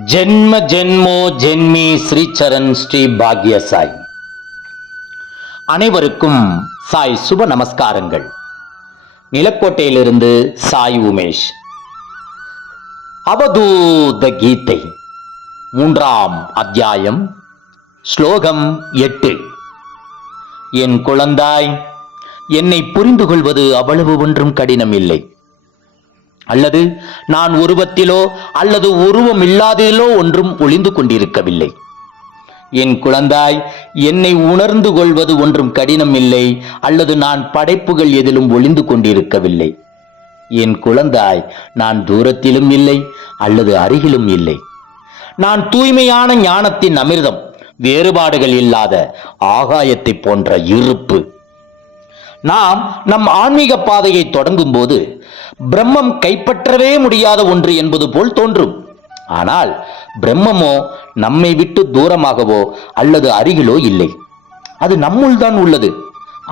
ஜென்ம ஜென்மோ ஜென்மி ஸ்ரீச்சரண் ஸ்ரீ பாக்ய சாய். அனைவருக்கும் சாய் சுப நமஸ்காரங்கள். நிலக்கோட்டையிலிருந்து சாய் உமேஷ். அவதூத கீதை மூன்றாம் அத்தியாயம் ஸ்லோகம் எட்டு. என் குழந்தாய் என்னை புரிந்து கொள்வது அவ்வளவு ஒன்றும் கடினம் இல்லை அல்லது நான் உருவத்திலோ அல்லது உருவம் இல்லாததிலோ ஒன்றும் ஒளிந்து கொண்டிருக்கவில்லை. என் குழந்தாய் என்னை உணர்ந்து கொள்வது ஒன்றும் கடினம் இல்லை அல்லது நான் படைப்புகள் எதிலும் ஒளிந்து கொண்டிருக்கவில்லை. என் குழந்தாய் நான் தூரத்திலும் இல்லை அல்லது அருகிலும் இல்லை. நான் தூய்மையான ஞானத்தின் அமிர்தம் வேறுபாடுகள் இல்லாத ஆகாயத்தை போன்ற இருப்பு. நாம் நம் ஆன்மீக பாதையை தொடங்கும் போது பிரம்மம் கைப்பற்றவே முடியாத ஒன்று என்பது போல் தோன்றும். ஆனால் பிரம்மமோ நம்மை விட்டு தூரமாகவோ அல்லது அருகிலோ இல்லை. அது நம்முள் தான் உள்ளது.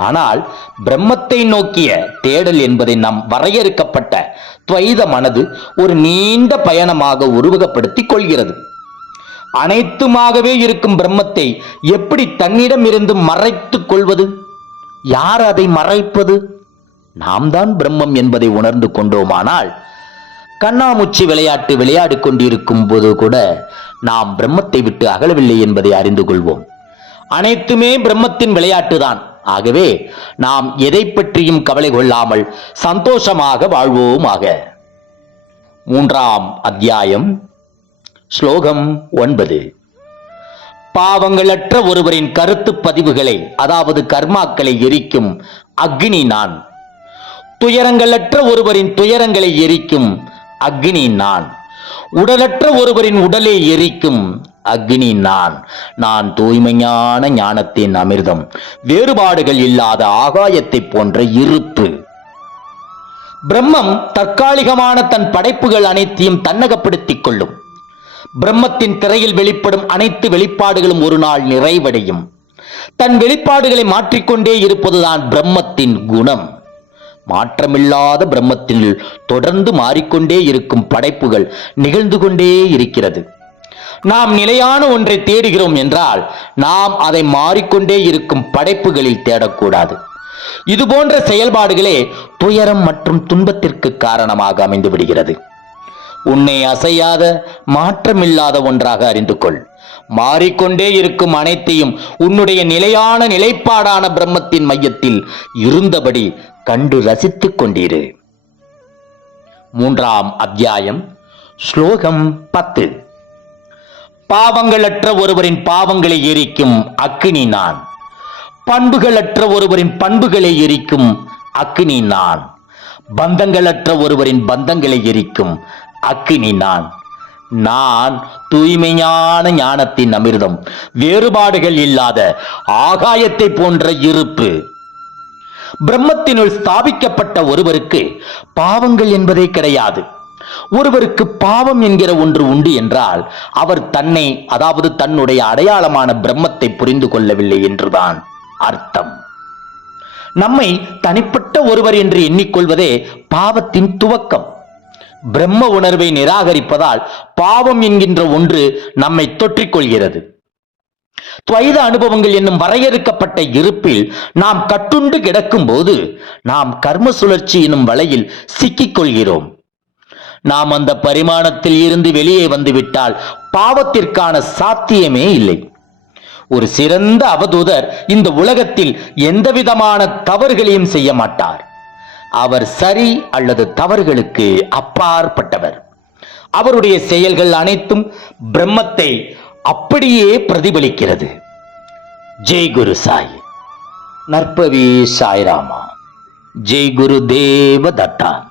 ஆனால் பிரம்மத்தை நோக்கிய தேடல் என்பதை நம் வரையறுக்கப்பட்ட துவைத மனது ஒரு நீண்ட பயணமாக உருவகப்படுத்திக் கொள்கிறது. அனைத்துமாகவே இருக்கும் பிரம்மத்தை எப்படி தன்னிடம் இருந்து மறைத்துக் கொள்வது? யார் அதை மறைப்பது? நாம் தான் பிரம்மம் என்பதை உணர்ந்து கொண்டோமானால் கண்ணாமூச்சி விளையாட்டு விளையாடி கொண்டிருக்கும் போது கூட நாம் பிரம்மத்தை விட்டு அகலவில்லை என்பதை அறிந்து கொள்வோம். அனைத்துமே பிரம்மத்தின் விளையாட்டுதான். ஆகவே நாம் எதை பற்றியும் கவலை கொள்ளாமல் சந்தோஷமாக வாழ்வோமாக. மூன்றாம் அத்தியாயம் ஸ்லோகம் ஒன்பது. பாவங்களற்ற ஒருவரின் கருத்து பதிவுகளை அதாவது கர்மாக்களை எரிக்கும் அக்னி நான். துயரங்களற்ற ஒருவரின் துயரங்களை எரிக்கும் அக்னி நான். உடலற்ற ஒருவரின் உடலை எரிக்கும் அக்னி நான். நான் தூய்மையான ஞானத்தின் அமிர்தம் வேறுபாடுகள் இல்லாத ஆகாயத்தை போன்ற இருப்பு. பிரம்மம் தற்காலிகமான தன் படைப்புகள் அனைத்தையும் தன்னகப்படுத்திக் கொள்ளும். பிரம்மத்தின் திரையில் வெளிப்படும் அனைத்து வெளிப்பாடுகளும் ஒரு நாள் நிறைவடையும். தன் வெளிப்பாடுகளை மாற்றிக்கொண்டே இருப்பதுதான் பிரம்மத்தின் குணம். மாற்றமில்லாத பிரம்மத்தில் தொடர்ந்து மாறிக்கொண்டே இருக்கும் படைப்புகள் நிகழ்ந்து கொண்டே இருக்கிறது. நாம் நிலையான ஒன்றை தேடுகிறோம் என்றால் நாம் அதை மாறிக்கொண்டே இருக்கும் படைப்புகளில் தேடக்கூடாது. இது போன்ற செயல்பாடுகளே துயரம் மற்றும் துன்பத்திற்கு காரணமாக அமைந்து விடுகிறது. உன்னை அசையாத மாற்றமில்லாத ஒன்றாக அறிந்து கொள் மாறிக்கொண்டே இருக்கும் அனைத்தையும் உன்னுடைய நிலையான நிலைப்பாடான பிரம்மத்தின் மையத்தில் இருந்தபடி கண்டு ரசித்துக் கொண்டிரு. மூன்றாம் அத்தியாயம் ஸ்லோகம் பத்து. பாவங்களற்ற ஒருவரின் பாவங்களை எரிக்கும் அக்கினி நான். பண்புகளற்ற ஒருவரின் பண்புகளை எரிக்கும் அக்கினி நான். பந்தங்களற்ற ஒருவரின் பந்தங்களை எரிக்கும் அக்கினி நான் நான் தூய்மையான ஞானத்தின் அமிர்தம் வேறுபாடுகள் இல்லாத ஆகாயத்தை போன்ற இருப்பு. பிரம்மத்தினுள் ஸ்தாபிக்கப்பட்ட ஒருவருக்கு பாவங்கள் என்பதே கிடையாது. ஒருவருக்கு பாவம் என்கிற ஒன்று உண்டு என்றால் அவர் தன்னை அதாவது தன்னுடைய அடையாளமான பிரம்மத்தை புரிந்து கொள்ளவில்லை என்றுதான் அர்த்தம். நம்மை தனிப்பட்ட ஒருவர் என்று எண்ணிக்கொள்வதே பாவத்தின் துவக்கம். பிரம்ம உணர்வை நிராகரிப்பதால் பாவம் என்கின்ற ஒன்று நம்மை தொற்றிக்கொள்கிறது. துவைத அனுபவங்கள் என்னும் வரையறுக்கப்பட்ட இருப்பில் நாம் கட்டுண்டு கிடக்கும் போது நாம் கர்ம சுழற்சி என்னும் வலையில் சிக்கிக் கொள்கிறோம் நாம் அந்த பரிமாணத்தில் இருந்து வெளியே வந்துவிட்டால் பாவத்திற்கான சாத்தியமே இல்லை. ஒரு சிறந்த அவதூதர் இந்த உலகத்தில் எந்தவிதமான தவறுகளையும் செய்ய மாட்டார். அவர் சரி அல்லது தவறுகளுக்கு அப்பாற்பட்டவர். அவருடைய செயல்கள் அனைத்தும் பிரம்மத்தை அப்படியே பிரதிபலிக்கிறது. ஜெய் குரு சாய். நற்பவி சாய்ராமா. ஜெய் குரு தேவ தத்தா